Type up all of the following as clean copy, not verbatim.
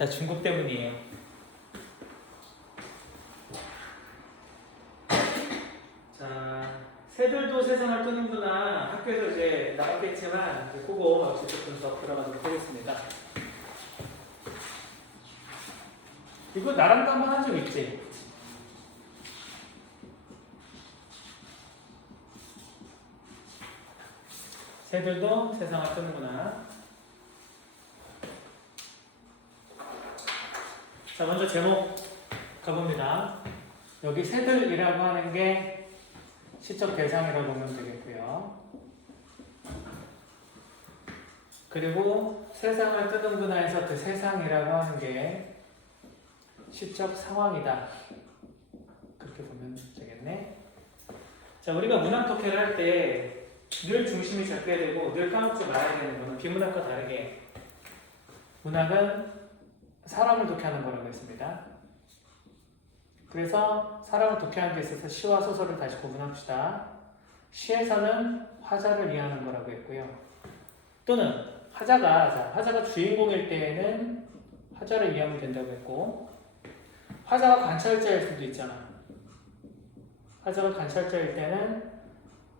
다 중국 때문이에요. 자, 새들도 세상을 뜨는구나. 학교에서 이제 나왔겠지만 그거 직접 좀 더 들어가도록 하겠습니다. 이거 나랑도 한번 한 적 있지? 새들도 세상을 뜨는구나. 자, 먼저 제목 가봅니다. 여기 새들이라고 하는 게 시적 대상이라고 보면 되겠고요. 그리고 세상을 뜨는구나 해서 그 세상이라고 하는 게 시적 상황이다. 그렇게 보면 되겠네. 자, 우리가 문학 독해를 할 때 늘 중심이 잡혀야 되고 늘 까먹지 말아야 되는 거는 비문학과 다르게 문학은 사람을 독해하는 거라고 했습니다. 그래서 사람을 독해하는 데 있어서 시와 소설을 다시 구분합시다. 시에서는 화자를 이해하는 거라고 했고요. 또는 화자가 주인공일 때에는 화자를 이해하면 된다고 했고, 화자가 관찰자일 수도 있잖아. 화자가 관찰자일 때는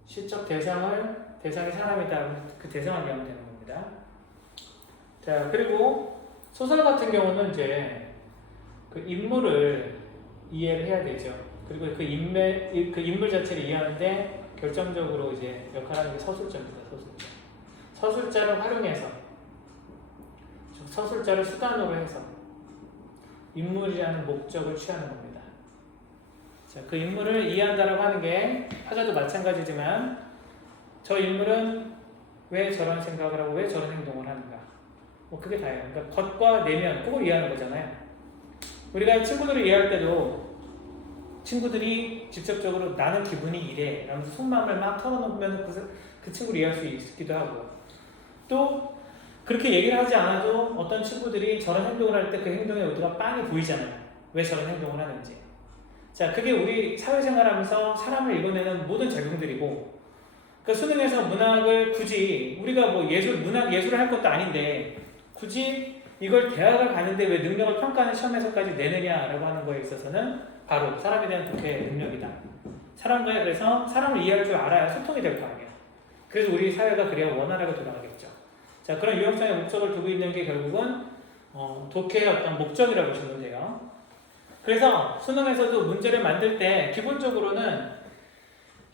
시적 대상이 사람이다. 그 대상을 이해하면 되는 겁니다. 자, 그리고 소설 같은 경우는 이제 그 인물을 이해를 해야 되죠. 그리고 그 인물 자체를 이해하는데 결정적으로 이제 역할하는 게 서술자입니다. 서술자를 활용해서, 서술자를 수단으로 해서 인물이라는 목적을 취하는 겁니다. 자, 그 인물을 이해한다라고 하는 게 화자도 마찬가지지만 저 인물은 왜 저런 생각을 하고 왜 저런 행동을 하는가, 뭐 그게 다예요. 그러니까 겉과 내면 그걸 이해하는 거잖아요. 우리가 친구들을 이해할 때도 친구들이 직접적으로 나는 기분이 이래 라면서 속마음을 막 털어놓으면 그 친구를 이해할 수 있기도 하고, 또 그렇게 얘기를 하지 않아도 어떤 친구들이 저런 행동을 할 때 그 행동의 의도가 빤히 보이잖아요. 왜 저런 행동을 하는지. 자, 그게 우리 사회생활하면서 사람을 읽어내는 모든 작용들이고, 그 수능에서 문학을 굳이 우리가 뭐 문학 예술을 할 것도 아닌데 굳이 이걸 대학을 가는데 왜 능력을 평가하는 시험에서까지 내느냐라고 하는 거에 있어서는 바로 사람에 대한 독해의 능력이다. 그래서 사람을 이해할 줄 알아야 소통이 될 거 아니야. 그래서 우리 사회가 그래야 원활하게 돌아가겠죠. 자, 그런 유형성의 목적을 두고 있는 게 결국은 독해의 어떤 목적이라고 보시면 돼요. 그래서 수능에서도 문제를 만들 때 기본적으로는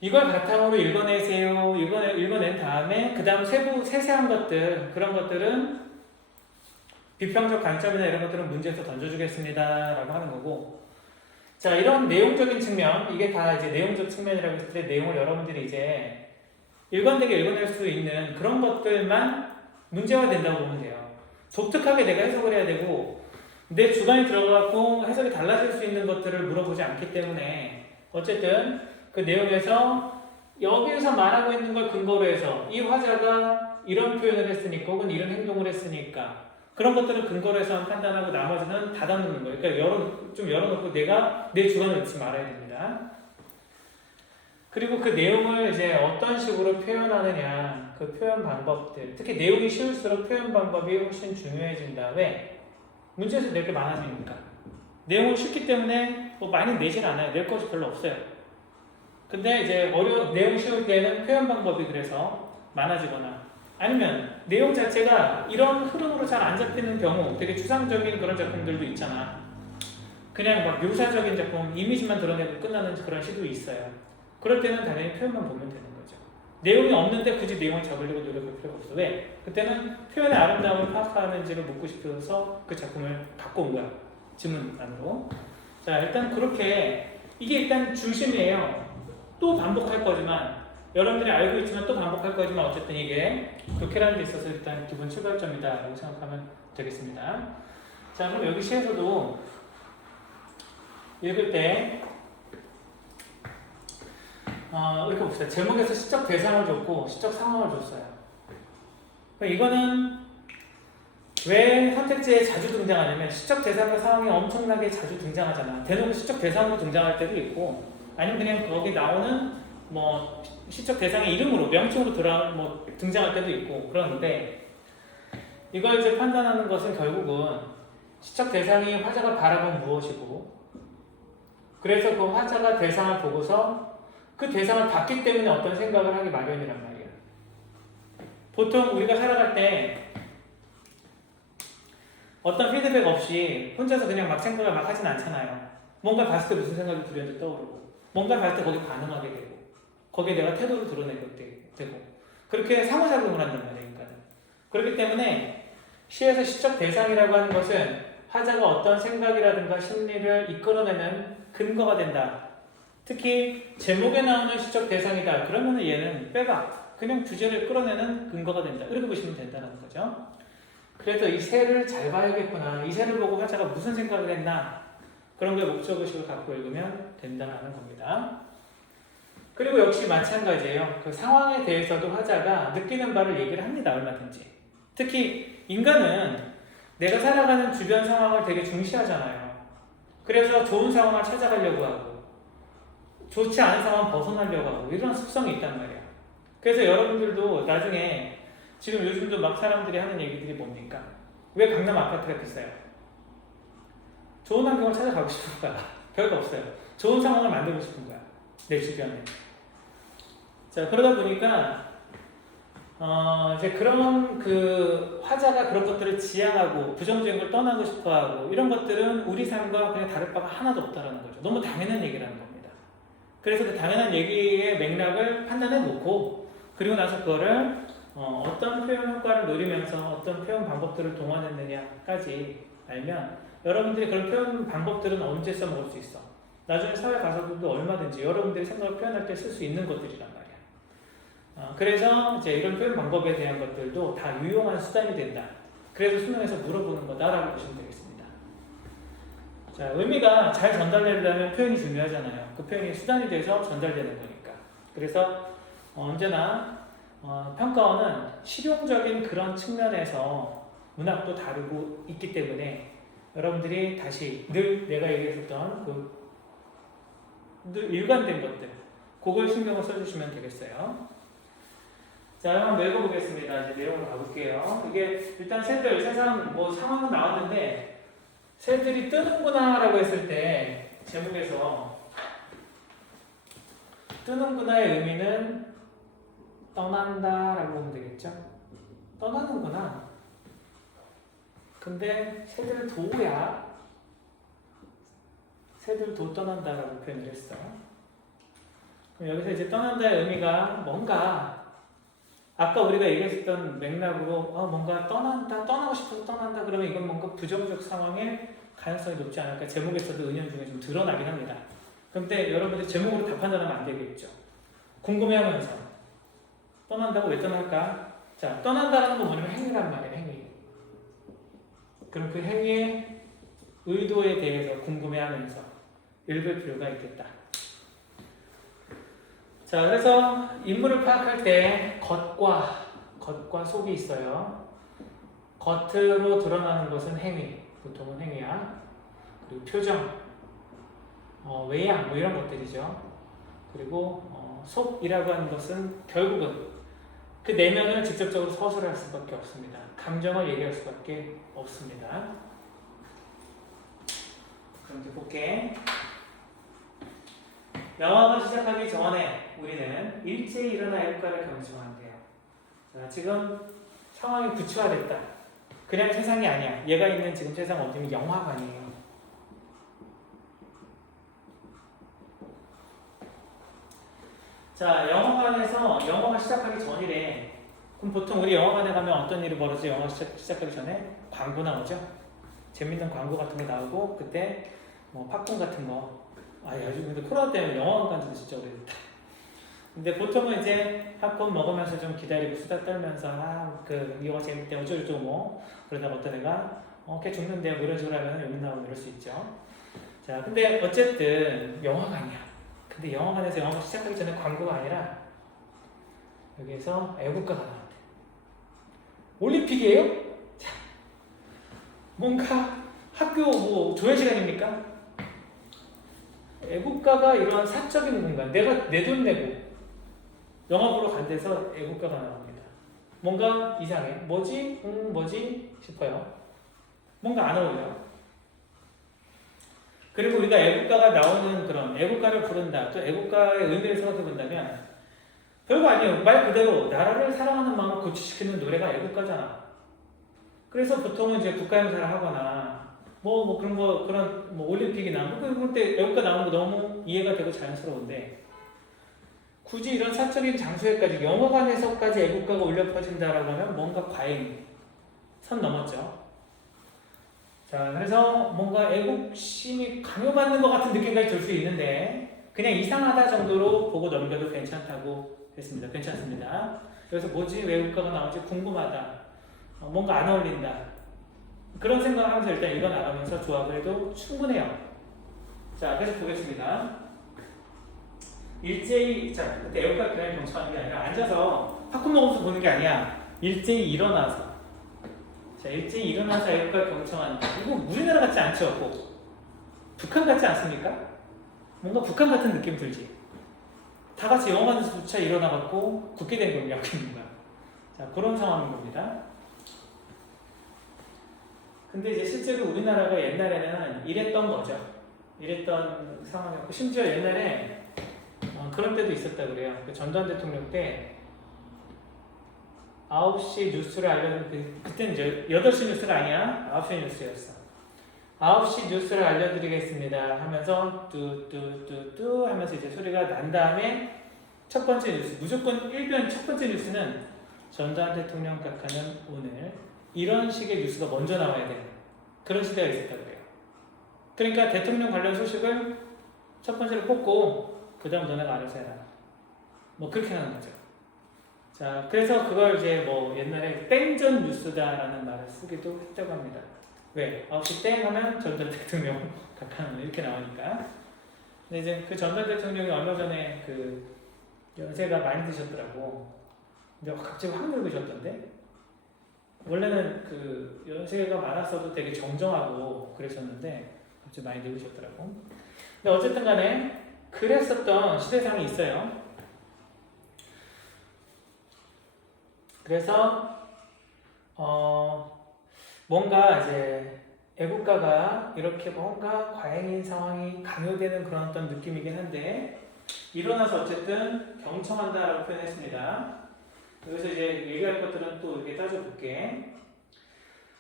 이걸 바탕으로 읽어내세요. 읽어낸 다음에 그 다음 세세한 것들, 그런 것들은 비평적 관점이나 이런 것들은 문제에서 던져주겠습니다 라고 하는 거고, 자, 이런 내용적인 측면, 이게 다 이제 내용적 측면이라고 했을 때 내용을 여러분들이 이제 일관되게 읽어낼 수 있는 그런 것들만 문제화 된다고 보면 돼요. 독특하게 내가 해석을 해야 되고 내 주관이 들어가고 해석이 달라질 수 있는 것들을 물어보지 않기 때문에 어쨌든 그 내용에서 여기에서 말하고 있는 걸 근거로 해서 이 화자가 이런 표현을 했으니까 혹은 이런 행동을 했으니까 그런 것들을 근거로 해서 판단하고 나머지는 닫아놓는 거예요. 그러니까 좀 열어놓고 내가 내 주관을 넣지 말아야 됩니다. 그리고 그 내용을 이제 어떤 식으로 표현하느냐, 그 표현 방법들, 특히 내용이 쉬울수록 표현 방법이 훨씬 중요해진다. 왜? 문제에서 낼 게 많아지니까. 내용을 쉽기 때문에 뭐 많이 내진 않아요. 낼 것이 별로 없어요. 근데 이제 내용 쉬울 때는 표현 방법이 그래서 많아지거나, 아니면 내용 자체가 이런 흐름으로 잘 안 잡히는 경우, 되게 추상적인 그런 작품들도 있잖아. 그냥 막 묘사적인 작품, 이미지만 드러내고 끝나는 그런 시도 있어요. 그럴 때는 당연히 표현만 보면 되는 거죠. 내용이 없는데 굳이 내용을 잡으려고 노력할 필요가 없어. 왜? 그때는 표현의 아름다움을 파악하는지를 묻고 싶어서 그 작품을 갖고 온 거야. 질문 안으로. 자, 일단 그렇게 이게 일단 중심이에요. 또 반복할 거지만, 여러분들이 알고 있지만 또 반복할 거지만 어쨌든 이게 독해라는 데 있어서 일단 기본 출발점이다 라고 생각하면 되겠습니다. 자, 그럼 여기 시에서도 읽을 때 이렇게 봅시다. 제목에서 시적 대상을 줬고 시적 상황을 줬어요. 이거는 왜 선택지에 자주 등장하냐면 시적 대상과 상황이 엄청나게 자주 등장하잖아. 대놓고 시적 대상으로 등장할 때도 있고, 아니면 그냥 거기 나오는 뭐 시적 대상의 이름으로 명칭으로 등장할 때도 있고 그러는데, 이걸 이제 판단하는 것은 결국은 시적 대상이 화자가 바라본 무엇이고, 그래서 그 화자가 대상을 보고서 그 대상을 봤기 때문에 어떤 생각을 하기 마련이란 말이야. 보통 우리가 살아갈 때 어떤 피드백 없이 혼자서 그냥 막 생각을 막 하진 않잖아요. 뭔가 봤을 때 무슨 생각이 불현듯 떠오르고, 뭔가 봤을 때 거기에 반응하게 되고, 거기에 내가 태도를 드러내게 되고, 그렇게 상호작용을 한단 말이에요, 인간은. 그렇기 때문에 시에서 시적 대상이라고 하는 것은 화자가 어떤 생각이라든가 심리를 이끌어내는 근거가 된다. 특히 제목에 나오는 시적 대상이다. 그러면 얘는 빼박, 그냥 주제를 끌어내는 근거가 된다. 이렇게 보시면 된다는 거죠. 그래서 이 새를 잘 봐야겠구나. 이 새를 보고 화자가 무슨 생각을 했나. 그런 거에 목적의식을 갖고 읽으면 된다는 겁니다. 그리고 역시 마찬가지예요. 그 상황에 대해서도 화자가 느끼는 바를 얘기를 합니다. 얼마든지. 특히 인간은 내가 살아가는 주변 상황을 되게 중시하잖아요. 그래서 좋은 상황을 찾아가려고 하고 좋지 않은 상황을 벗어나려고 하고 이런 습성이 있단 말이에요. 그래서 여러분들도 나중에 지금 요즘도 막 사람들이 하는 얘기들이 뭡니까? 왜 강남 아파트가 비싸요? 좋은 환경을 찾아가고 싶은 거야. 별거 없어요. 좋은 상황을 만들고 싶은 거야. 내 주변에. 자, 그러다 보니까 이제 그런 그 화자가 그런 것들을 지향하고 부정적인 걸 떠나고 싶어하고 이런 것들은 우리 삶과 그냥 다를 바가 하나도 없다라는 거죠. 너무 당연한 얘기라는 겁니다. 그래서 그 당연한 얘기의 맥락을 판단해 놓고 그리고 나서 그거를 어떤 표현 효과를 노리면서 어떤 표현 방법들을 동원했느냐까지 알면 여러분들이 그런 표현 방법들은 언제 써먹을 수 있어? 나중에 사회 가서도 얼마든지 여러분들이 생각을 표현할 때 쓸 수 있는 것들이란 말이야. 그래서 이제 이런 표현 방법에 대한 것들도 다 유용한 수단이 된다. 그래서 수능에서 물어보는 거다라고 보시면 되겠습니다. 자, 의미가 잘 전달되려면 표현이 중요하잖아요. 그 표현이 수단이 돼서 전달되는 거니까. 그래서 언제나 평가원은 실용적인 그런 측면에서 문학도 다루고 있기 때문에 여러분들이 다시 늘 내가 얘기했었던 늘 일관된 것들 그걸 신경을 써주시면 되겠어요. 자, 한번 읽어보겠습니다. 이제 내용으로 가볼게요. 이게 일단 새들 세상 뭐 상황은 나왔는데 새들이 뜨는구나라고 했을 때 제목에서 뜨는구나의 의미는 떠난다라고 보면 되겠죠. 떠나는구나. 근데 새들 도야. 새들 도 떠난다라고 표현을 했어. 그럼 여기서 이제 떠난다의 의미가 뭔가 아까 우리가 얘기했었던 맥락으로 뭔가 떠나고 싶어서 떠난다 그러면 이건 뭔가 부정적 상황에 가능성이 높지 않을까. 제목에서도 은연중에 좀 드러나긴 합니다. 그런데 여러분들이 제목으로 다 판단하면 안 되겠죠. 궁금해하면서 떠난다고 왜 떠날까? 자, 떠난다라는 건 뭐냐면 행위란 말이에요. 행위. 그럼 그 행위의 의도에 대해서 궁금해하면서 읽을 필요가 있겠다. 자, 그래서 인물을 파악할 때 겉과 속이 있어요. 겉으로 드러나는 것은 행위, 보통은 행위야. 그리고 표정, 외양, 뭐 이런 것들이죠. 그리고 속이라고 하는 것은 결국은 그 내면을 직접적으로 서술할 수밖에 없습니다. 감정을 얘기할 수밖에 없습니다. 그럼 이제 볼게. 영화가 시작하기 전에 우리는 일제히 일어날 효과를 경청한대요. 자, 지금 상황이 구체화됐다. 그냥 세상이 아니야. 얘가 있는 지금 세상 어디면 영화관이에요. 자, 영화관에서 영화가 시작하기 전이래. 그럼 보통 우리 영화관에 가면 어떤 일이 벌어져? 영화 시작하기 전에 광고 나오죠? 재밌는 광고 같은 거 나오고 그때 뭐 팝콘 같은 거 요즘 근데 코로나 때문에 영화관 간 지도 진짜 오래됐다. 근데 보통은 이제 팝콘 먹으면서 좀 기다리고 수다 떨면서 그 이거 재밌대 어쩌고저쩌고 뭐 그러다가 어떤 애가 걔 죽는데요 뭐 이런 식으로 하면 욕 나오고 이럴 수 있죠. 자, 근데 어쨌든 영화관이야. 근데 영화관에서 영화가 시작하기 전에 광고가 아니라 여기에서 애국가가 나왔대. 올림픽이에요? 자, 뭔가 학교 뭐 조회 시간입니까? 애국가가 이런 사적인 공간, 내가 내 돈 내고 영화 보러 간 데서 애국가가 나옵니다. 뭔가 이상해. 뭐지 싶어요. 뭔가 안 어울려. 그리고 우리가 애국가가 나오는 그런 애국가를 부른다. 또 애국가의 의미를 생각해 본다면 별거 아니에요. 말 그대로 나라를 사랑하는 마음을 고취시키는 노래가 애국가잖아. 그래서 보통은 이제 국가행사를 하거나 그런 올림픽이나 그럴 때 애국가 나오는 거 너무 이해가 되고 자연스러운데 굳이 이런 사적인 장소에까지 영화관에서까지 애국가가 울려 퍼진다라고 하면 뭔가 과잉 선 넘었죠. 자, 그래서 뭔가 애국심이 강요받는 것 같은 느낌까지 들 수 있는데 그냥 이상하다 정도로 보고 넘겨도 괜찮다고 했습니다. 괜찮습니다. 그래서 뭐지? 왜 애국가가 나오지? 궁금하다. 뭔가 안 어울린다. 그런 생각을 하면서 일단 이거 나가면서 조합을 해도 충분해요. 자, 계속 보겠습니다. 일제히, 자, 그때 애국가 그냥 경청하는 게 아니라 앉아서 팝콘 먹으면서 보는 게 아니야. 일제히 일어나서. 자, 일제히 일어나서 애국가 경청한다. 이거 우리나라 같지 않죠? 꼭. 북한 같지 않습니까? 뭔가 북한 같은 느낌 들지? 다 같이 영화관에서조차 일어나갖고 굳게 된 경우가 있는 거야. 자, 그런 상황인 겁니다. 근데 이제 실제로 우리나라가 옛날에는 이랬던 거죠. 이랬던 상황이었고, 심지어 옛날에 그런 때도 있었다 그래요. 전두환 대통령 때 9시 뉴스를 알려드린 그때는 이제 8시 뉴스가 아니야. 9시 뉴스였어. 9시 뉴스를 알려드리겠습니다 하면서 뚜뚜뚜뚜 하면서 이제 소리가 난 다음에 첫 번째 뉴스, 무조건 일변 첫 번째 뉴스는 전두환 대통령 각하는 오늘 이런 식의 뉴스가 먼저 나와야 되는 그런 시대가 있었다고 그래요. 그러니까 대통령 관련 소식을 첫 번째로 뽑고 그 다음 너네가 알아서 해라. 그렇게 하는 거죠. 자, 그래서 그걸 이제 옛날에 땡전 뉴스다라는 말을 쓰기도 했다고 합니다. 왜? 9시 땡 하면 전두환 대통령 각하는 이렇게 나오니까. 근데 이제 그 전두환 대통령이 얼마 전에 그 연세가 많이 드셨더라고. 근데 갑자기 확 늙으셨던데? 원래는 그 연세가 많았어도 되게 정정하고 그랬었는데 갑자기 많이 늙으셨더라고. 근데 어쨌든 간에 그랬었던 시대상이 있어요. 그래서 뭔가 이제 애국가가 이렇게 뭔가 과잉인 상황이 강요되는 그런 어떤 느낌이긴 한데 일어나서 어쨌든 경청한다라고 표현했습니다. 여기서 이제 얘기할 것들은 또 이렇게 따져볼게.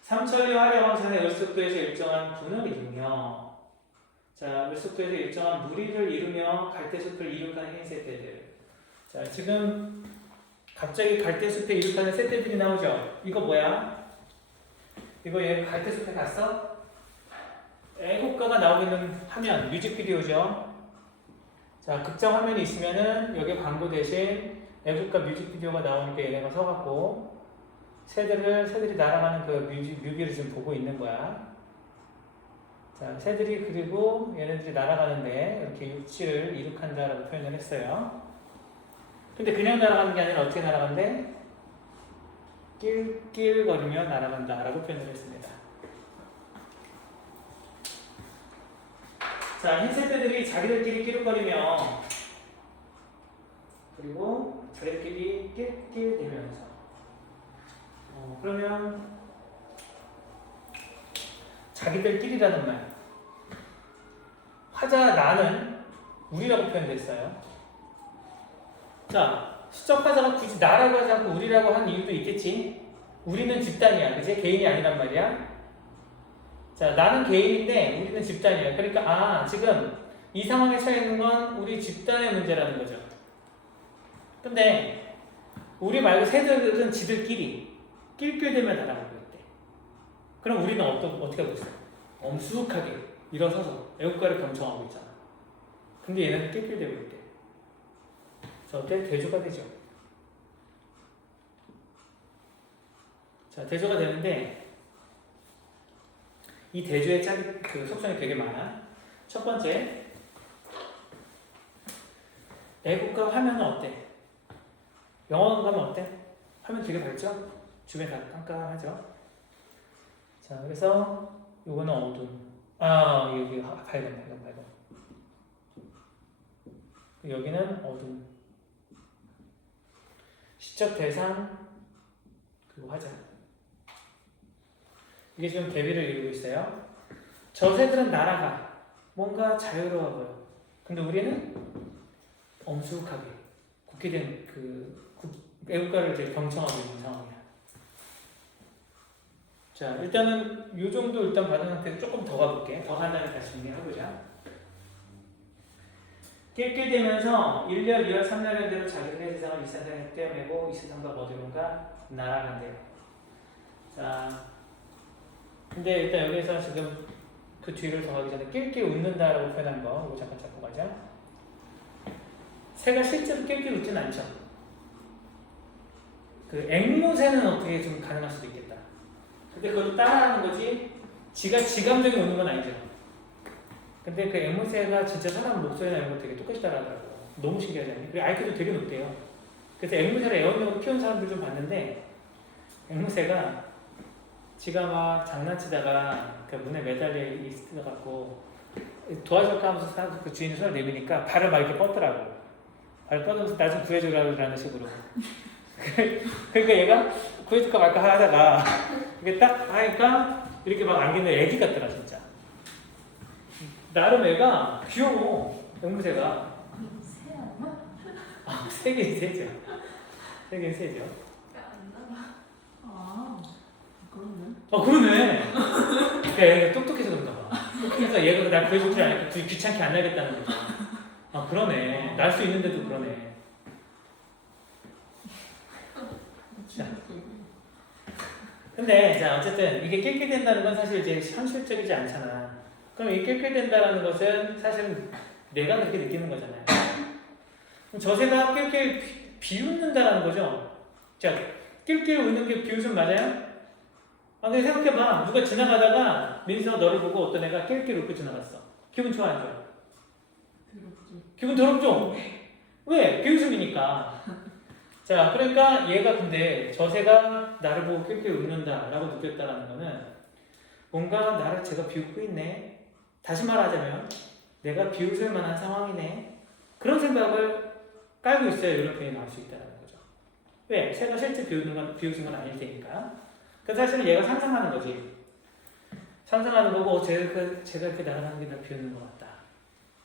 삼천리 화려왕산의 을숙도에서 일정한 군을 이루며, 자, 을숙도에서 일정한 무리를 이루며 갈대숲을 이륙하는 흰 새떼들. 자, 지금 갑자기 갈대숲에 이륙하는 새떼들이 나오죠. 이거 뭐야? 이거 얘 갈대숲에 갔어? 애국가가 나오는 화면, 뮤직비디오죠. 자, 극장 화면이 있으면은 여기 광고 대신 애국가 뮤직비디오가 나오니까 얘네가 서갖고 새들이 날아가는 그 뮤비를 지금 보고 있는 거야. 자, 새들이 그리고 얘네들이 날아가는데 이렇게 육지를 이륙한다라고 표현을 했어요. 근데 그냥 날아가는 게 아니라 어떻게 날아간대? 낄낄거리며 날아간다라고 표현을 했습니다. 자, 흰 새떼들이 자기들끼리 끼룩거리며 그리고 자기들끼리 낄낄대면서 그러면 자기들끼리라는 말 화자 나는 우리라고 표현됐어요. 자, 수적 화자가 굳이 나라고 하지 않고 우리라고 한 이유도 있겠지. 우리는 집단이야, 그치? 개인이 아니란 말이야. 자, 나는 개인인데 우리는 집단이야. 그러니까 지금 이 상황에 처해 있는 건 우리 집단의 문제라는 거죠. 근데 우리 말고 새들은 지들끼리 낄낄대며 날아가고 있대. 그럼 우리는 어떻게 하고 있어? 엄숙하게 일어서서 애국가를 경청하고 있잖아. 근데 얘네는 낄낄대고 있대. 자, 어때? 대조가 되죠. 자, 대조가 되는데 이 대조의 그 속성이 되게 많아. 첫 번째, 애국가 화면은 어때? 영화관 가면 어때? 화면 되게 밝죠? 주변 다 깜깜하죠? 자, 그래서 요거는 어두움. 여기 밝음. 여기는 어두움. 시적 대상, 그리고 화자. 이게 지금 대비를 이루고 있어요. 저 새들은 날아가. 뭔가 자유로워 보여. 근데 우리는 엄숙하게 굳게 된 애국가를 이제 경청하고 있는 상황이야. 자, 일단은 이 정도 일단 받은 상태에서 조금 더 가볼게. 더 간 다음에 다시 정리해보자. 낄낄대면서 1년, 2월, 3년 대로 자기들의 세상을 이 세상에 떼어내고 이 세상과 어디론가 날아간대요. 자, 근데 일단 여기서 지금 그 뒤를 더 가기 전에 낄낄 웃는다라고 표현한 거 이거 잠깐 잡고 가자. 새가 실제로 낄낄 웃진 않죠. 그 앵무새는 어떻게 좀 가능할 수도 있겠다. 근데 그걸 따라하는 거지 지가 지감적인 웃는 건 아니죠. 근데 그 앵무새가 진짜 사람 목소리나 이런 거 되게 똑같이 따라하더라고. 너무 신기하지 않니? 그리고 IQ도 되게 높대요. 그래서 앵무새를 애완용으로 키운 사람들 좀 봤는데 앵무새가 지가 막 장난치다가 그 문에 매달려 있어갖고 도와줄까 하면서 그 주인이 손을 내미니까 발을 막 이렇게 뻗더라고. 발을 뻗으면서 나 좀 구해주라는 식으로. 그러니까 얘가 구해줄까 말까 하다가 이게 딱 하니까 이렇게 막 안기는 애기 같더라 진짜. 나름 애가 귀여워. 앵무새가. 새 아니야? 아, 새긴 새죠. 새긴 새죠. 아, 그렇네. 그러네. 얘가 똑똑해서 그런가 봐. 똑똑해서 얘가 날 구해줄 줄 아니까 굳이 귀찮게 안 날겠다는 거죠. 아, 그러네. 날 수 있는데도 그러네. 자. 근데, 자, 어쨌든 이게 낄낄댄다는 건 사실 이제 현실적이지 않잖아. 그럼 이 낄낄댄다는 것은 사실 내가 그렇게 느끼는 거잖아요. 그럼 저 새가 낄낄 비웃는다라는 거죠. 자, 낄낄 웃는 게 비웃음 맞아요? 아, 근데 생각해봐. 누가 지나가다가 민수가 너를 보고 어떤 애가 낄낄 웃고 지나갔어. 기분 좋아, 안 좋아? 더럽죠. 기분 더럽죠? 왜? 비웃음이니까. 자, 그러니까 얘가 근데 저 새가 나를 보고 낄낄 웃는다라고 느꼈다라는 거는 뭔가 나를 제가 비웃고 있네. 다시 말하자면 내가 비웃을 만한 상황이네. 그런 생각을 깔고 있어야 이런 표현이 나올 수 있다는 거죠. 왜? 새가 실제 비웃은 건 아닐 테니까. 그 사실은 얘가 상상하는 거지. 상상하는 거고 제가 이렇게 날아가는 게 날 비웃는 것 같다.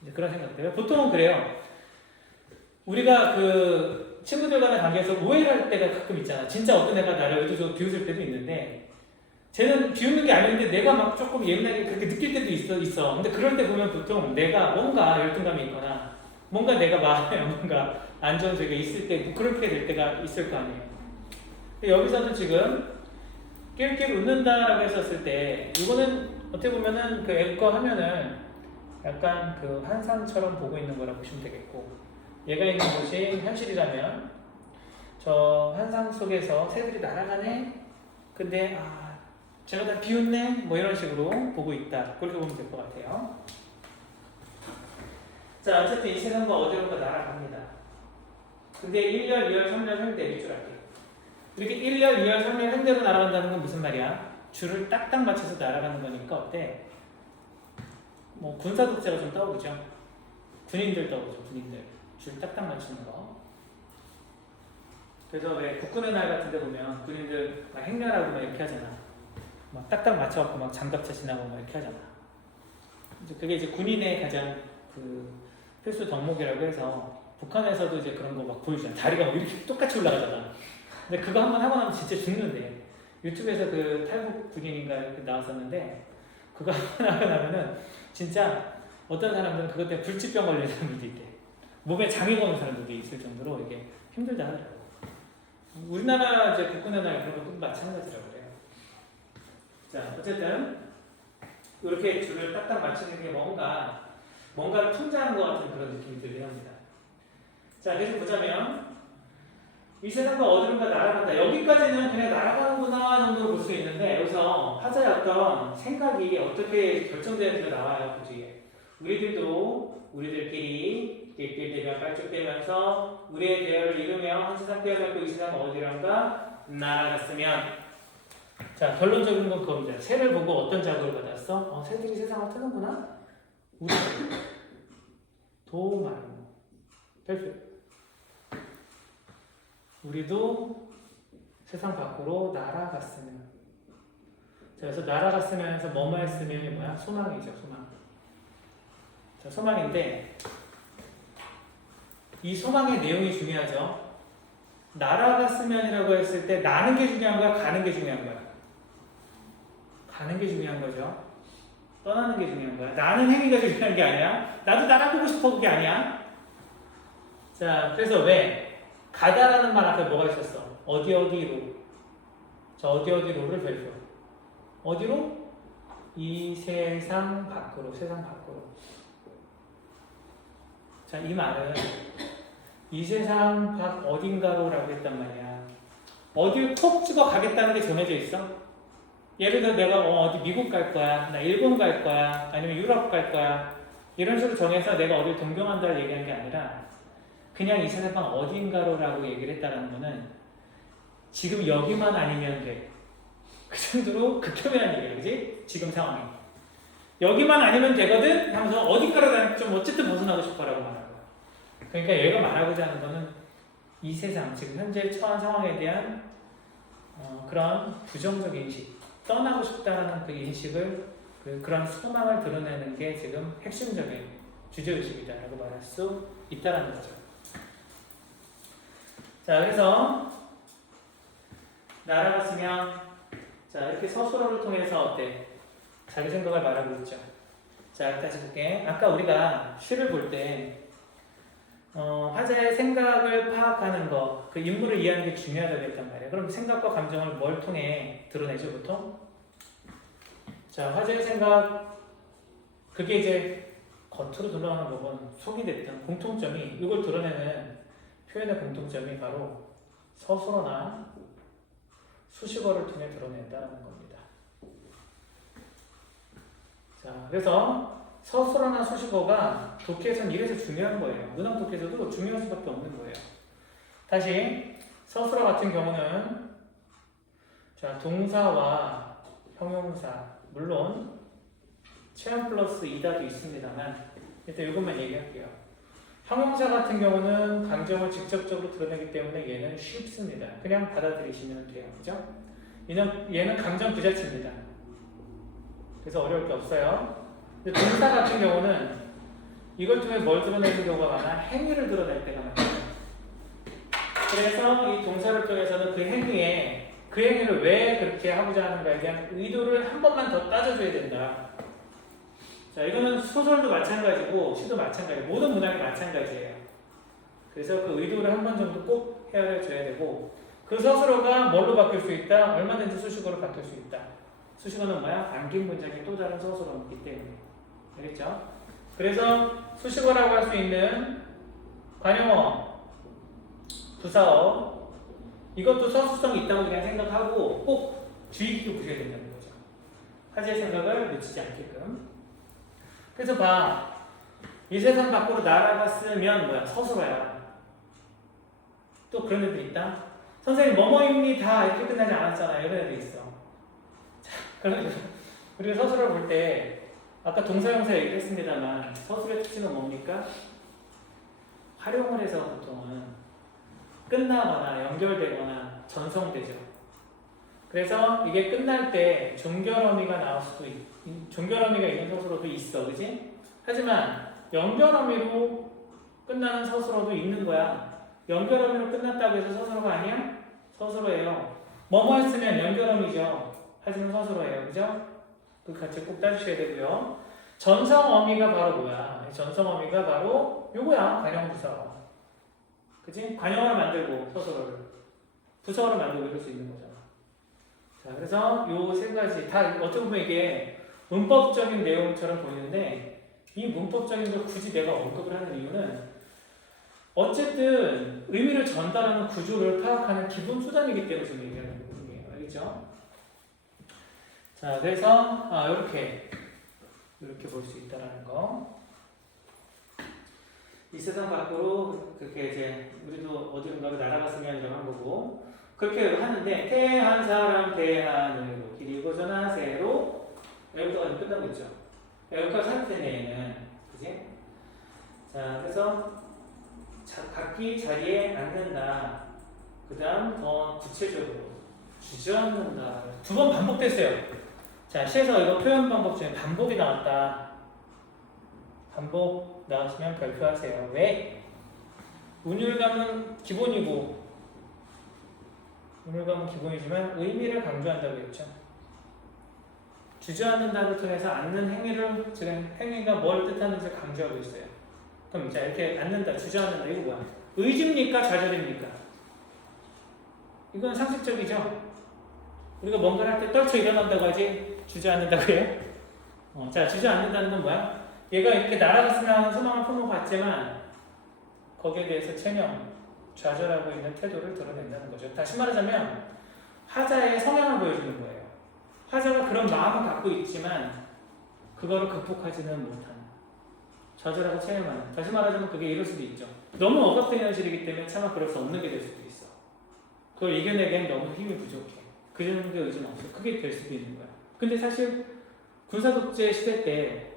이제 그런 생각들. 보통은 그래요. 우리가 그 친구들 간의 관계에서 오해를 할 때가 가끔 있잖아. 진짜 어떤 애가 나를 의도적으로 비웃을 때도 있는데 쟤는 비웃는 게 아닌데 내가 막 조금 예민하게 그렇게 느낄 때도 있어. 근데 그럴 때 보면 보통 내가 뭔가 열등감이 있거나 뭔가 내가 마음에 뭔가 안 좋은 적이 있을 때 뭐 그렇게 될 때가 있을 거 아니에요. 근데 여기서는 지금 낄낄 웃는다라고 했었을 때 이거는 어떻게 보면은 그 앵커 하면은 약간 그 환상처럼 보고 있는 거라고 보시면 되겠고 얘가 있는 곳이 현실이라면 저 환상 속에서 새들이 날아가네. 근데 제가 다 비웃네. 뭐 이런 식으로 보고 있다. 그렇게 보면 될 것 같아요. 자, 어쨌든 이 세상과 어디론가 날아갑니다. 근데 1열, 2열, 3열 현대 밑줄 할게. 이렇게 1열, 2열, 3열 현대로 날아간다는 건 무슨 말이야? 줄을 딱딱 맞춰서 날아가는 거니까 어때? 뭐 군사독재가 좀 떠오르죠. 군인들 떠오르죠. 군인들 줄 딱딱 맞추는 거. 그래서 왜 국군의 날 같은 데 보면 군인들 막 행렬하고 막 이렇게 하잖아. 막 딱딱 맞춰갖고 막 장갑차 지나고 막 이렇게 하잖아. 이제 그게 이제 군인의 가장 그 필수 덕목이라고 해서 북한에서도 이제 그런 거 막 보여주잖아. 다리가 막 이렇게 똑같이 올라가잖아. 근데 그거 한번 하고 나면 진짜 죽는데. 유튜브에서 그 탈북 군인인가 이렇게 나왔었는데 그거 한번 하고 나면은 진짜 어떤 사람들은 그것 때문에 불치병 걸리는 사람들도 있대. 몸에 장이 거는 사람들도 있을 정도로 이게 힘들다 하더라고. 우리나라 이제 국군의 날 그런 것도 마찬가지라고 그래요. 자, 어쨌든 이렇게 줄을 딱딱 맞추는 게 뭔가를 통제하는 것 같은 그런 느낌이 들긴 합니다. 자, 계속 보자면 이 세상과 어디론가 날아간다. 여기까지는 그냥 날아가는구나 정도로 볼 수 있는데 여기서 하자의 어떤 생각이 어떻게 결정되는지가 나와요. 그 뒤에. 우리들끼리 낄낄대며 깔쭉대면서 우리의 대열을 이루며 한 세상 떼어잡고 이 세상 어디론가 날아갔으면 자, 결론적인 건 그겁니다. 새를 보고 어떤 자극을 받았어? 새들이 세상을 뜨는구나? 우리 도마르모 별표. 우리도 세상 밖으로 날아갔으면. 자, 그래서 날아갔으면 해서 뭐뭐 했으면 뭐야? 소망이죠, 소망. 자, 소망인데 이 소망의 내용이 중요하죠. 날아갔으면이라고 했을 때 나는 게 중요한 거야, 가는 게 중요한 거야? 가는 게 중요한 거죠. 떠나는 게 중요한 거야. 나는 행위가 중요한 게 아니야. 나도 날아보고 싶어 그게 아니야. 자, 그래서 왜? 가다라는 말 앞에 뭐가 있었어? 어디로? 자, 어디로를 별표. 어디로? 이 세상 밖으로, 세상 밖으로. 자, 이 말은 이 세상 밖 어딘가로라고 했단 말이야. 어딜 콕 찍어 가겠다는 게 정해져 있어? 예를 들어 내가 어디 미국 갈 거야, 나 일본 갈 거야, 아니면 유럽 갈 거야 이런 식으로 정해서 내가 어딜 동경한다를 얘기하는 게 아니라 그냥 이 세상 밖 어딘가로라고 얘기를 했다는 거는 지금 여기만 아니면 돼. 그 정도로 극혐이라는 얘기야, 그지? 지금 상황이. 여기만 아니면 되거든 하면서 어딘가로 난 좀 어쨌든 벗어나고 싶어라고 말하는 거야. 그러니까 얘가 말하고자 하는 거는 이 세상, 지금 현재 처한 상황에 대한 그런 부정적 인식, 떠나고 싶다는 그 인식을, 그런 소망을 드러내는 게 지금 핵심적인 주제의식이다라고 말할 수 있다는 거죠. 자, 그래서 날아갔으면 자, 이렇게 서술어를 통해서 어때? 자기 생각을 말하고 있죠. 자, 다시 볼게. 아까 우리가 시를 볼 때 화자의 생각을 파악하는 거, 그 인물을 이해하는 게 중요하다고 했단 말이에요. 그럼 생각과 감정을 뭘 통해 드러내죠, 보통? 자, 화자의 생각, 그게 이제 겉으로 드러나는 부분, 속이 됐든 공통점이, 이걸 드러내는 표현의 공통점이 바로 서술어나 수식어를 통해 드러낸다는 겁니다. 자, 그래서 서술어나 수식어가 독해에서는 이래서 중요한 거예요. 문학 독해에서도 중요할 수밖에 없는 거예요. 다시 서술어 같은 경우는 자, 동사와 형용사, 물론 체험 플러스 이다도 있습니다만 일단 이것만 얘기할게요. 형용사 같은 경우는 감정을 직접적으로 드러내기 때문에 얘는 쉽습니다. 그냥 받아들이시면 돼요. 그죠? 얘는 감정 그 자체입니다. 그래서 어려울 게 없어요. 근데 동사 같은 경우는 이걸 통해 뭘 드러내는 경우가 많아? 행위를 드러낼 때가 많아요. 그래서 이 동사를 통해서는 그 행위를 왜 그렇게 하고자 하는가에 대한 의도를 한 번만 더 따져줘야 된다. 자, 이거는 소설도 마찬가지고 시도 마찬가지고 모든 문학이 마찬가지예요. 그래서 그 의도를 한 번 정도 꼭 헤아려줘야 되고 그 서술어가 뭘로 바뀔 수 있다? 얼마든지 수식어로 바뀔 수 있다. 수식어는 뭐야? 안긴 문장의 또 다른 서술어이기 때문에. 알겠죠? 그래서 수식어라고 할 수 있는 관용어, 부사어 이것도 서술성이 있다고 그냥 생각하고 꼭 주의 깊게 보셔야 된다는 거죠. 화제의 생각을 놓치지 않게끔. 그래서 봐. 이 세상 밖으로 날아갔으면 뭐야? 서술어야. 또 그런 애들 있다. 선생님 뭐뭐입니다. 이렇게 끝나지 않았잖아. 이런 애들 있어. 자, 그러면 우리가 서술어를 볼 때 아까 동사형사 얘기를 했습니다만 서술의 특징은 뭡니까? 활용을 해서 보통은 끝나거나 연결되거나 전송되죠. 그래서 이게 끝날 때 종결어미가 나올 수도 종결어미가 있는 서술어도 있어, 그지? 하지만 연결어미로 끝나는 서술어도 있는 거야. 연결어미로 끝났다고 해서 서술어가 아니야? 서술어예요. 뭐뭐 했으면 연결어미죠. 하지만 서술어예요, 그죠? 그 같이 꼭 따주셔야 되고요. 전성어미가 바로 뭐야? 전성어미가 바로 요거야, 관용부사어. 그치? 관용어를 만들고 서술어를 부사어를 만들고 이럴 수 있는 거잖아. 자, 그래서 요 세 가지 다 어떻게 보면 이게 문법적인 내용처럼 보이는데 이 문법적인 걸 굳이 내가 언급을 하는 이유는 어쨌든 의미를 전달하는 구조를 파악하는 기본 수단이기 때문에 지금 얘기하는 부분이에요. 알겠죠? 자, 그래서 이렇게 볼 수 있다라는 거. 이 세상 밖으로 그렇게 이제 우리도 어디론가로 날아갔으면 이런 거고 그렇게 하는데 태한 사람 태한으로 길이 고전하세로 여기까지 끝나고 있죠. 여기까지 할 텐데 얘는 그지? 자, 그래서 각기 자리에 앉는다. 그 다음 더 구체적으로 주저앉는다. 2번 반복됐어요. 자, 시에서 이거 표현 방법 중에 반복이 나왔다. 반복 나왔으면 별표하세요. 왜? 운율감은 기본이고 운율감은 기본이지만 의미를 강조한다고 했죠. 주저앉는다를 통해서 앉는 행위를 지금 행위가 뭘 뜻하는지 강조하고 있어요. 그럼 자 이렇게 앉는다, 주저앉는다 이거 뭐야? 의지입니까? 좌절입니까? 이건 상식적이죠. 우리가 뭔가를 할 때 떨쳐 일어난다고 하지 주저앉는다고 해요. 자 주저앉는다는 건 뭐야? 얘가 이렇게 날아갔으면 하는 소망을 품어봤지만 거기에 대해서 체념, 좌절하고 있는 태도를 드러낸다는 거죠. 다시 말하자면 화자의 성향을 보여주는 거예요. 화자가 그런 마음을 갖고 있지만 그거를 극복하지는 못하는, 좌절하고 체념하는. 다시 말하자면 그게 이럴 수도 있죠. 너무 억압된 현실이기 때문에 차마 그럴 수 없는 게 될 수도 있어. 그걸 이겨내기엔 너무 힘이 부족해. 그 정도의 의지는 없어. 그게 될 수도 있는 거야. 근데 사실 군사독재 시대 때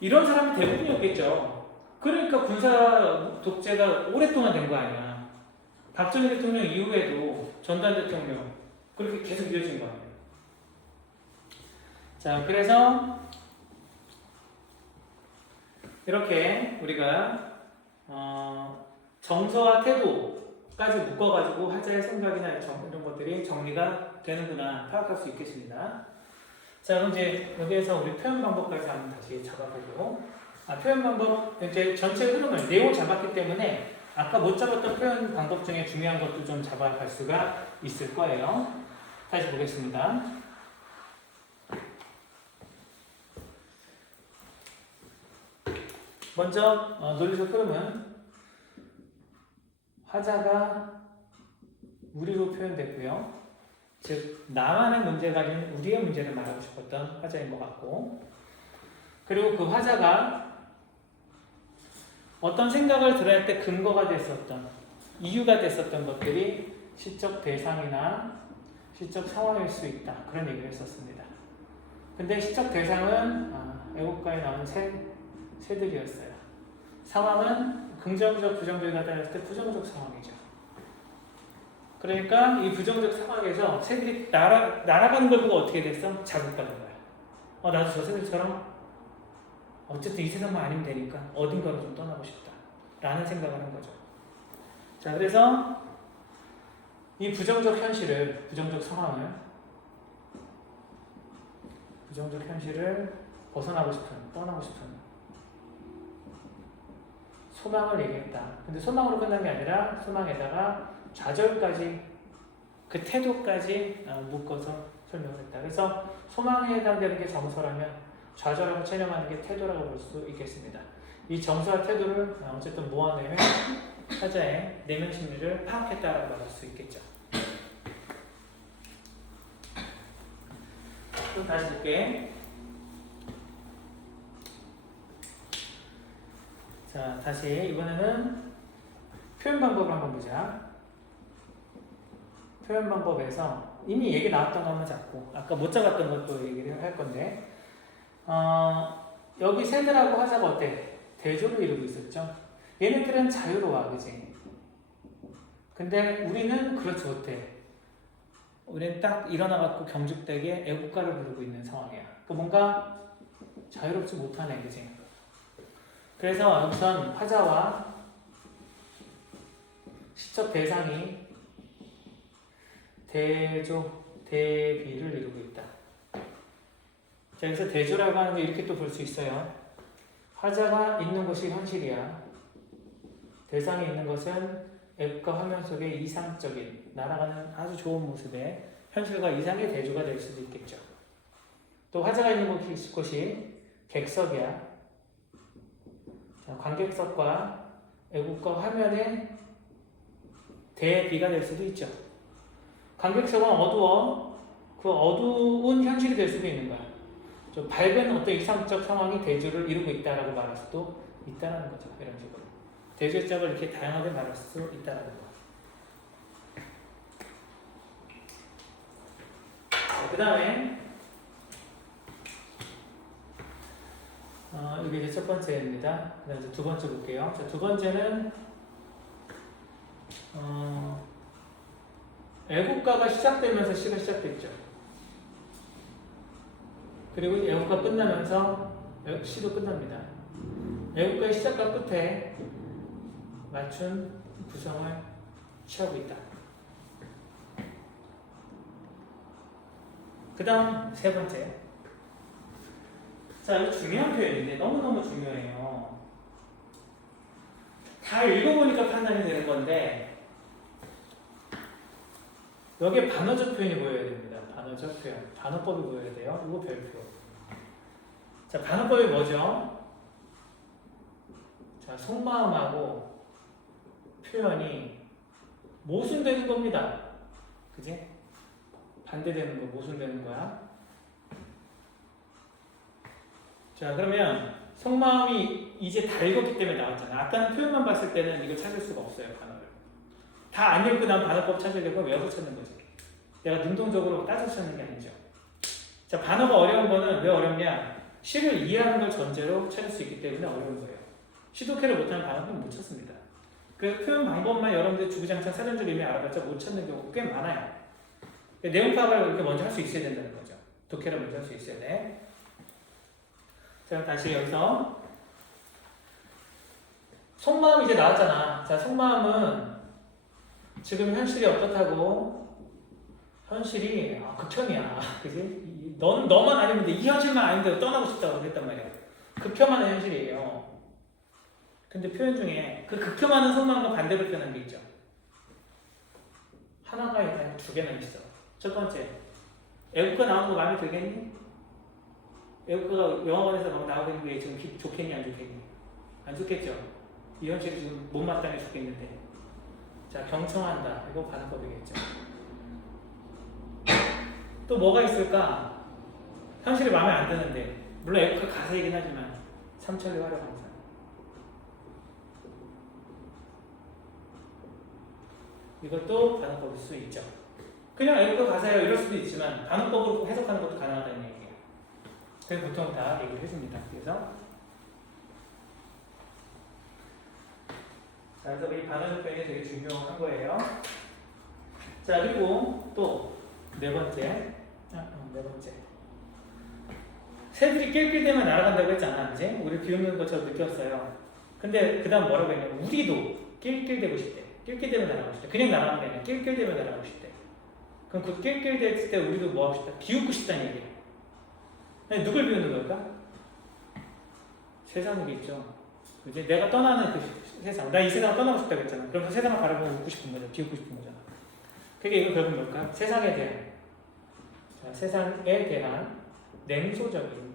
이런 사람이 대부분이었겠죠. 그러니까 군사독재가 오랫동안 된 거 아니야. 박정희 대통령 이후에도 전두환 대통령 그렇게 계속 이어진 거 아니에요. 자, 그래서 이렇게 우리가 정서와 태도까지 묶어가지고 화자의 생각이나 이런 것들이 정리가 되는구나 파악할 수 있겠습니다. 자, 그럼 이제 여기에서 우리 표현 방법까지 한번 다시 잡아보고, 표현 방법 이제 전체 흐름을 내용을 잡았기 때문에 아까 못 잡았던 표현 방법 중에 중요한 것도 좀 잡아갈 수가 있을 거예요. 다시 보겠습니다. 먼저 논리적 흐름은 화자가 우리로 표현됐고요. 즉 나만의 문제가 아닌 우리의 문제를 말하고 싶었던 화자인 것 같고, 그리고 그 화자가 어떤 생각을 드러낼 때 근거가 됐었던, 이유가 됐었던 것들이 시적 대상이나 시적 상황일 수 있다, 그런 얘기를 했었습니다. 근데 시적 대상은 애국가에 나오는 새들이었어요. 상황은 긍정적, 부정적이 나타났을 때 부정적 상황이죠. 그러니까 이 부정적 상황에서 새들이 날아가는 걸 보고 어떻게 됐어? 자극받은 거야. 나도 저 새들처럼 어쨌든 이 세상만 아니면 되니까 어딘가로 좀 떠나고 싶다 라는 생각을 한 거죠. 자, 그래서 이 부정적 현실을, 부정적 상황을, 부정적 현실을 벗어나고 싶은, 떠나고 싶은 소망을 얘기했다. 근데 소망으로 끝난 게 아니라 소망에다가 좌절까지, 그 태도까지 묶어서 설명을 했다. 그래서 소망에 해당되는 게 정서라면 좌절하고 체념하는 게 태도라고 볼 수 있겠습니다. 이 정서와 태도를 어쨌든 모아내면 화자의 내면 심리를 파악했다라고 할 수 있겠죠. 또 다시 볼게. 자, 다시 이번에는 표현 방법을 한번 보자. 표현 방법에서 이미 얘기 나왔던 거 한번 잡고 아까 못 잡았던 것도 얘기를 할 건데, 여기 새들하고 화자가 어때? 대조를 이루고 있었죠. 얘네들은 자유로워, 그지? 근데 우리는 그렇지 못해. 우리는 딱 일어나갖고 경직되게 애국가를 부르고 있는 상황이야. 그 뭔가 자유롭지 못하네, 그지? 그래서 우선 화자와 시적 대상이 대조, 대비를 이루고 있다. 자, 그래서 대조라고 하는 게 이렇게 또 볼 수 있어요. 화자가 있는 것이 현실이야. 대상이 있는 것은 앱과 화면 속의 이상적인, 날아가는 아주 좋은 모습의 현실과 이상의 대조가 될 수도 있겠죠. 또 화자가 있는 곳이 객석이야. 자, 관객석과 애국과 화면의 대비가 될 수도 있죠. 관객석은 어두워. 그 어두운 현실이 될 수도 있는 거야. 좀 밝은 어떤 이상적 상황이 대조를 이루고 있다라고 말할 수도 있다는 거죠. 이런 식으로. 대조의 짝을 이렇게 다양하게 말할 수 있다는 거. 그 다음에 이게 이제 첫 번째입니다. 그 다음에 이제 두 번째 볼게요. 자, 두 번째는 애국가가 시작되면서 시가 시작됐죠. 그리고 애국가 끝나면서 시도 끝납니다. 애국가의 시작과 끝에 맞춘 구성을 취하고 있다. 그 다음 세 번째. 자, 이거 중요한 표현인데 너무너무 중요해요. 다 읽어보니까 판단이 되는 건데 여기에 반어적 표현이 보여야 됩니다. 반어적 표현. 반어법이 보여야 돼요. 이거 별표. 자, 반어법이 뭐죠? 자, 속마음하고 표현이 모순되는 겁니다. 그지? 반대되는 거, 모순되는 거야. 자, 그러면 속마음이 이제 다 읽었기 때문에 나왔잖아. 아까는 표현만 봤을 때는 이걸 찾을 수가 없어요, 반어를. 다 안 읽고 난 반어법 찾으려고 외워서 찾는 거지. 내가 능동적으로 따져서 찾는 게 아니죠. 자, 반어가 어려운 거는 왜 어렵냐? 시를 이해하는 걸 전제로 찾을 수 있기 때문에 어려운 거예요. 시독해를 못하는 반어법은 못 찾습니다. 그래서 표현 방법만 여러분들 주구장창 사전적 의미 알아봤자 못 찾는 경우가 꽤 많아요. 내용 파악을 이렇게 먼저 할 수 있어야 된다는 거죠. 독해를 먼저 할 수 있어야 돼. 자, 다시 여기서 속마음 이제 나왔잖아. 자, 속마음은 지금 현실이 어떻다고? 현실이 극혐이야. 그지? 너만 아니면 돼. 이 현실만 아닌데 떠나고 싶다고 그랬단 말이야. 극혐하는 현실이에요. 근데 표현 중에 그 극혐하는 속마음과 반대로 표현한 게 있죠. 하나가 아니라 두 개나 있어. 첫 번째, 애국가 나오는 거 마음에 들겠니? 애국가가 영화관에서 막 나오고 있는데 지금 좋겠니 안 좋겠니? 안 좋겠죠. 이 현실이 지금 못마땅해 죽겠는데. 자, 경청한다. 이거 반어법이겠죠. 또 뭐가 있을까? 현실이 마음에 안 드는데, 물론 애국가 가사이긴 하지만 삼천리 화려한다. 이것도 반어법일 수 있죠. 그냥 애국가 가사예요 이럴 수도 있지만 반어법으로 해석하는 것도 가능하다는 얘기예요. 그래서 보통 다 얘기를 해줍니다. 그래서 자, 그래서 이 반어적 표현이 되게 중요한 거예요. 자, 그리고 또 네 번째. 새들이 낄낄대면 날아간다고 했잖아. 이제 우리 비웃는 것처럼 느꼈어요. 근데 그 다음 뭐라고 했냐면 우리도 낄낄대고 싶대. 낄낄대면 날아가고 싶대. 그냥 날아가는 게 아니라 낄낄대면 날아가고 싶대. 그럼 그 낄낄댔을 때 우리도 뭐 하고 싶다? 비웃고 싶다는 얘기예요. 누굴 비웃는 걸까? 세상이겠죠. 이제 내가 떠나는 그 세상. 나 이 세상을 떠나고 싶다고 했잖아. 그럼 그 세상을 바라보고 웃고 싶은 거죠. 비웃고 싶은 거잖아. 그게 이거 결국 뭘까? 세상에 대한. 자, 세상에 대한 냉소적인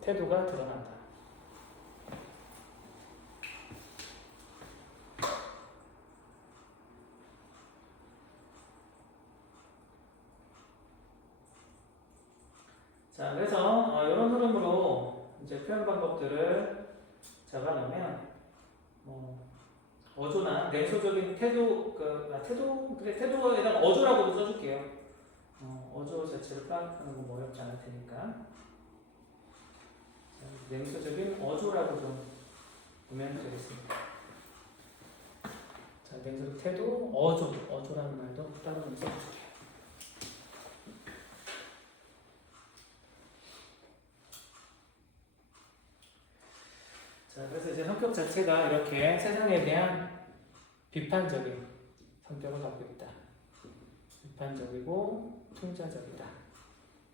태도가 드러난다. 자, 그래서 이런 흐름으로 이제 표현 방법들을 잡아놓으면 어조나 냉소적인 태도, 태도에다가 어조라고도 써줄게요. 어조 자체를 파악하는 건 어렵지 않을 테니까. 자, 냉소적인 어조라고 좀 보면 되겠습니다. 자, 냉소적 태도, 어조라는 말도 따로 좀 써줄게요. 자, 그래서 이제 성격 자체가 이렇게 세상에 대한 비판적인 성격을 갖고 있다. 비판적이고 풍자적이다.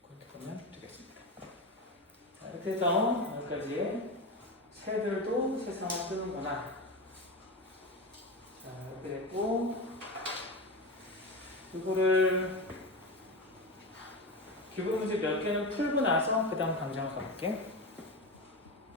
그렇게 보면 되겠습니다. 자, 이렇게 해서 여기까지 새들도 세상을 쓰는구나. 자, 이렇게 됐고 이거를 기본 문제 몇 개는 풀고 나서 그 다음 강좌를 가볼게.